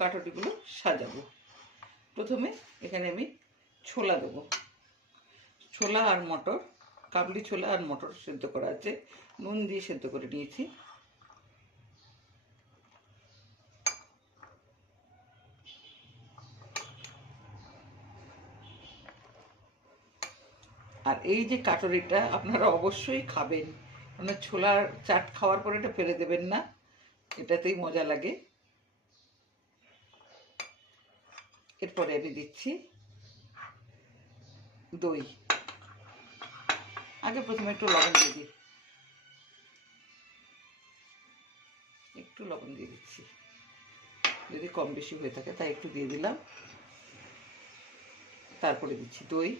কাটুরিগুলো সাজাবো। প্রথমে এখানে আমি ছোলা দেবো। ছোলা আর মটর, কাবলি ছোলা আর মটর সেদ্ধ করা আছে, নুন দিয়ে সেদ্ধ করে নিয়েছি। আর এই যে কাটুরিটা আপনারা অবশ্যই খাবেন, মানে ছোলার চাট খাওয়ার পরে এটা ফেলে দেবেন না, এটাতেই মজা লাগে। এরপরে আমি দিচ্ছি দই। আগে প্রথমে একটু লবণ দিয়ে দিই, একটু লবণ দিয়ে দিচ্ছি, যদি কম বেশি হয়ে থাকে তাই একটু দিয়ে দিলাম। তারপরে দিচ্ছি দই।